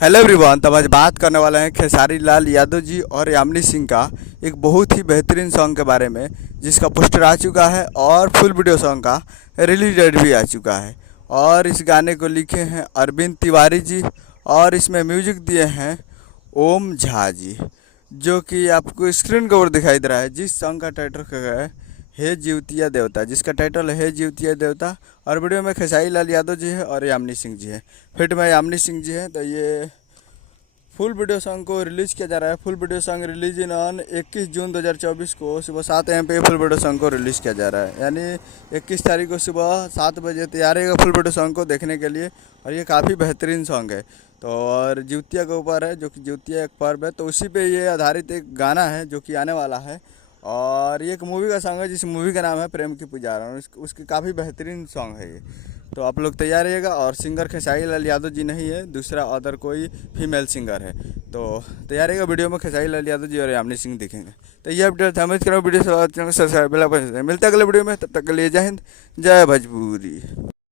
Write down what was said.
Hello everyone. तब आज बात करने वाले हैं खेसारी लाल यादव जी और यामिनी सिंह का एक बहुत ही बेहतरीन सॉन्ग के बारे में, जिसका पोस्टर आ चुका है और फुल वीडियो सॉन्ग का रिलीज डेट भी आ चुका है। और इस गाने को लिखे हैं अरविंद तिवारी जी और इसमें म्यूजिक दिए हैं ओम झा जी, जो कि आपको स्क्रीन के ऊपर दिखाई दे रहा है। जिस सॉन्ग का टाइटल है हे जीवतिया देवता, जिसका टाइटल है हे जीवतिया देवता। और वीडियो में खेसारी लाल यादव जी है और यामिनी सिंह जी है, फिट में यामिनी सिंह जी है। तो ये फुल वीडियो सॉन्ग को रिलीज़ किया जा रहा है। Full video song release in on 21 जून 2024 को सुबह 7 AM पे फुल वीडियो सॉन्ग को रिलीज़ किया जा रहा है। यानी 21 तारीख को सुबह 7 बजे तैयार रहेगा फुल वीडियो सॉन्ग को देखने के लिए। और ये काफ़ी बेहतरीन सॉन्ग है। तो और जिउतिया के ऊपर है, जो कि जिउतिया एक पर्व है, तो उसी पे ये आधारित एक गाना है जो कि आने वाला है। और ये एक मूवी का सॉन्ग है जिस मूवी का नाम है प्रेम की पुजारा, और उसकी काफ़ी बेहतरीन सॉन्ग है ये। तो आप लोग तैयार रहिएगा। और सिंगर खेसारी लाल यादव जी नहीं है, दूसरा अदर कोई फीमेल सिंगर है। तो तैयार रहिएगा। वीडियो में खेसारी लाल यादव जी और यामिनी सिंह दिखेंगे। तो ये अपडेट हमें वीडियो से मिलते हैं अगले वीडियो में। तब तक के लिए जय हिंद, जय भोजपुरी।